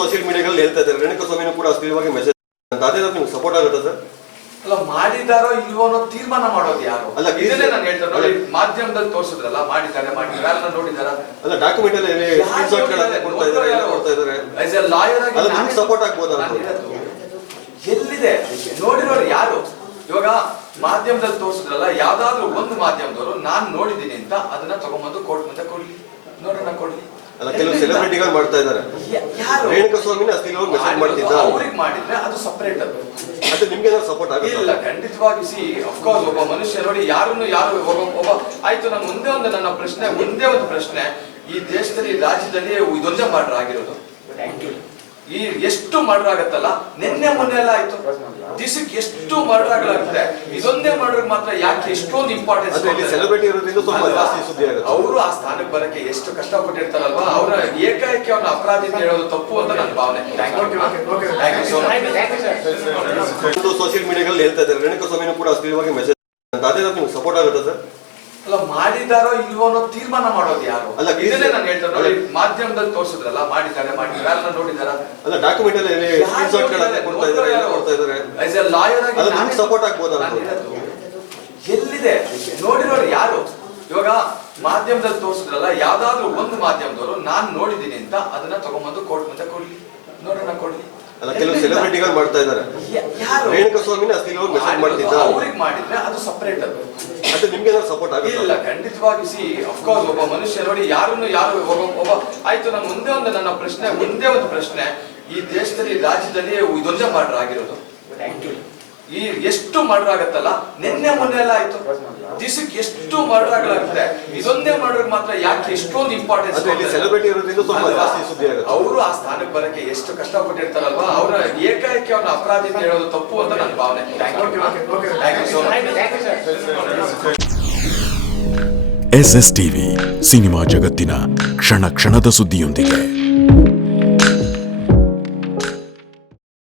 Social ಮೀಡಿಯಾಗಳಲ್ಲಿ ಹೇಳ್ತಾ ಇದ್ದಾರೆ ರೇಣುಕಾಸ್ವಾಮಿನೂ ಕೂಡ ಅಶ್ಲೀಲವಾಗಿ ಮೆಸೇಜ್ ಅಂತ. ಅದೇ ನಿಮ್ಗೆ ಸಪೋರ್ಟ್ ಆಗುತ್ತೆ ಸರ್? ಅಲ್ಲ, ಮಾಡಿದಾರೋ ಇಲ್ವೋ ಅನ್ನೋ ತೀರ್ಮಾನ ಮಾಡೋದು ಯಾರು? ಅಲ್ಲ, ಇದನ್ನೇ ನಾನು ಹೇಳ್ತಾರೆ ನೋಡಿ, ಮಾಧ್ಯಮದಲ್ಲಿ ತೋರಿಸಿದ್ರಲ್ಲ, ಮಾಡಿದ್ದಾರೆ ಯಾರನ್ನ ನೋಡಿದಾರ? ಅಲ್ಲ, ಡಾಕ್ಯುಮೆಂಟ್ ಅಲ್ಲಿ ಸ್ಕ್ರೀನ್‌ಶಾಟ್ ಕೊಡ್ತಾ ಇದ್ದಾರೆ. ಆಸ್ ಎ ಲಾಯರ್ ಆಗಿ ಅಲ್ಲ, ನಿಮ್ಗೆ ಸಪೋರ್ಟ್ ಆಗ್ಬೋದಾ? ಎಲ್ಲಿದೆ ನೋಡಿರೋರು ಯಾರು? ಇವಾಗ ಮಾಧ್ಯಮದಲ್ಲಿ ತೋರಿಸಿದ್ರಲ್ಲ, ಯಾವ್ದಾದ್ರು ಒಂದು ಮಾಧ್ಯಮದವರು ನಾನು ನೋಡಿದ್ದೀನಿ ಅಂತ ಅದನ್ನ ತಗೊಂಬಂದು ಕೋರ್ಟ್ ಮುಂದೆ ಕೊಡ್ಲಿ, ನೋಡೋಣ, ಕೊಡ್ಲಿ. ಅಲ್ಲ, ಕೆಲವು ಸೆಲೆಬ್ರಿಟಿಗಳು ಮಾಡ್ತಾ ಇದ್ದಾರೆ. ಯಾರು ರೇಣುಕಾಸ್ವಾಮಿನ ಅಶ್ಲೀಲವಾಗಿ ಮೆಸೇಜ್ ಮಾಡ್ತಿದ್ದಾರೆ. ಅವ್ರಿಗೆ ಮಾಡಿದ್ರೆ ಅದು ಸಪರೇಟ್. ಅದು ನಿಮ್ಗೆ ಏನಾದ್ರು ಸಪೋರ್ಟ್ ಆಗುತ್ತೆ? ಇಲ್ಲ, ಖಂಡಿತವಾಗಿ. ಅಫ್ಕೋರ್ಸ್ ಒಬ್ಬ ಮನುಷ್ಯ ನೋಡಿ, ಯಾರು ಒಬ್ಬ ಆಯ್ತು. ನಾನು ಒಂದೇ ಒಂದು ಪ್ರಶ್ನೆ, ಈ ದೇಶದಲ್ಲಿ ರಾಜ್ಯದಲ್ಲಿ ಇದೊಂದೇ ಮರ್ಡರ್ ಆಗಿರೋದು. ಈ ಎಷ್ಟು ಮರ್ಡರ್ ಆಗತ್ತಲ್ಲ, ನಿನ್ನೆ ಮೊನ್ನೆ ಎಲ್ಲ ಆಯ್ತು. ದಿಸಕ್ಕೆ ಎಷ್ಟು ಮರ್ಡರ್ ಆಗಲಾಗುತ್ತೆ, ಇದೊಂದೇ ಮರ್ಡರ್ ಮಾತ್ರ ಯಾಕೆ ಇಷ್ಟೊಂದು ಇಂಪಾರ್ಟೆನ್ಸ್? ಸೆಲೆಬ್ರಿಟಿ ಇರೋದ್ರಿಂದ ಸ್ವಲ್ಪ ಜಾಸ್ತಿ ಸುದ್ದಿ ಆಗುತ್ತೆ. ಅವರು ಆ ಸ್ಥಾನಕ್ಕೆ ಬರಕ್ಕೆ ಎಷ್ಟು ಕಷ್ಟಪಟ್ಟಿರ್ತಾರಲ್ವಾ, ಅವರ ಏಕಾಏಕಿ ಅವ್ರನ್ನ ಅಪರಾಧಿ ಅಂತ ಹೇಳೋದು ತಪ್ಪು ಅಂತ ನನ್ನ ಭಾವನೆ. ಸೋಷಿಯಲ್ ಮೀಡಿಯಾಗಳಲ್ಲಿ ಹೇಳ್ತಾ ಇದ್ದಾರೆ ರೇಣುಕಾಸ್ವಾಮಿನೂ ಕೂಡ ಅಶ್ಲೀಲವಾಗಿ ಮೆಸೇಜ್ ಅಂತ. ಅದೇ ನಿಮ್ಗೆ ಸಪೋರ್ಟ್ ಆಗುತ್ತೆ ಸರ್? ಅಲ್ಲ, ಮಾಡಿದಾರೋ ಇಲ್ವೋ ಅನ್ನೋ ತೀರ್ಮಾನ ಮಾಡೋದು ಯಾರು? ಅಲ್ಲ, ಇದನ್ನೇ ನಾನು ಹೇಳ್ತಾರೆ ನೋಡಿ, ಮಾಧ್ಯಮದಲ್ಲಿ ತೋರಿಸಿದ್ರಲ್ಲ, ಮಾಡಿದ್ದಾರೆ ಯಾರನ್ನ ನೋಡಿದಾರ? ಅಲ್ಲ, ಡಾಕ್ಯುಮೆಂಟ್ ಅಲ್ಲಿ ಸ್ಕ್ರೀನ್‌ಶಾಟ್ ಕೊಡ್ತಾ ಇದ್ದಾರೆ. ಆಸ್ ಎ ಲಾಯರ್ ಆಗಿ ಅಲ್ಲ, ನಿಮ್ಗೆ ಸಪೋರ್ಟ್ ಆಗ್ಬೋದಾ? ಎಲ್ಲಿದೆ ನೋಡಿರೋರು ಯಾರು? ಇವಾಗ ಮಾಧ್ಯಮದಲ್ಲಿ ತೋರಿಸಿದ್ರಲ್ಲ, ಯಾವ್ದಾದ್ರು ಒಂದು ಮಾಧ್ಯಮದವರು ನಾನು ನೋಡಿದ್ದೀನಿ ಅಂತ ಅದನ್ನ ತಗೊಂಬಂದು ಕೋರ್ಟ್ ಮುಂದೆ ಕೊಡ್ಲಿ, ನೋಡೋಣ, ಕೊಡ್ಲಿ. ಅಲ್ಲ, ಕೆಲವು ಸೆಲೆಬ್ರಿಟಿಗಳು ಮಾಡ್ತಾ ಇದ್ದಾರೆ. ಯಾರು ರೇಣುಕಾಸ್ವಾಮಿನ ಅಶ್ಲೀಲವಾಗಿ ಮೆಸೇಜ್ ಮಾಡ್ತಿದ್ದಾರೆ. ಅವ್ರಿಗೆ ಮಾಡಿದ್ರೆ ಅದು ಸಪರೇಟ್. ಅದು ನಿಮ್ಗೆ ಏನಾದ್ರು ಸಪೋರ್ಟ್ ಆಗುತ್ತೆ? ಇಲ್ಲ, ಖಂಡಿತವಾಗಿ. ಅಫ್ಕೋರ್ಸ್ ಒಬ್ಬ ಮನುಷ್ಯ ನೋಡಿ, ಒಬ್ಬ ಆಯ್ತು. ನಾನು ಒಂದೇ ಒಂದು ಪ್ರಶ್ನೆ, ಈ ದೇಶದಲ್ಲಿ ರಾಜ್ಯದಲ್ಲಿ ಇದೊಂದೇ ಮರ್ಡರ್ ಆಗಿರೋದು. ಈ ಎಷ್ಟು ಮರ್ಡರ್ ಆಗತ್ತಲ್ಲ, ನಿನ್ನೆ ಮೊನ್ನೆ ಎಲ್ಲ ಆಯ್ತು. ದಿಸಕ್ಕೆ ಎಷ್ಟು ಮರ್ಡರ್ ಆಗಲಾಗುತ್ತೆ, ಇದೊಂದೇ ಮರ್ಡರ್ ಮಾತ್ರ ಯಾಕೆ ಇಷ್ಟೊಂದು ಇಂಪಾರ್ಟೆನ್ಸ್? ಸೆಲೆಬ್ರಿಟಿ ಇರೋದ್ರಿಂದ ಸ್ವಲ್ಪ ಜಾಸ್ತಿ ಸುದ್ದಿ ಆಗುತ್ತೆ. ಅವರು ಆ ಸ್ಥಾನಕ್ಕೆ ಬರಕ್ಕೆ ಎಷ್ಟು ಕಷ್ಟಪಟ್ಟಿರ್ತಾರಲ್ವಾ, ಅವರ ಏಕಾಏಕಿ ಅವ್ರನ್ನ ಅಪರಾಧಿ ಅಂತ ಹೇಳೋದು ತಪ್ಪು ಅಂತ ನನ್ನ ಭಾವನೆ. SS ಟಿವಿ ಸಿನಿಮಾ ಜಗತ್ತಿನ ಕ್ಷಣ ಕ್ಷಣದ ಸುದ್ದಿಯೊಂದಿಗೆ.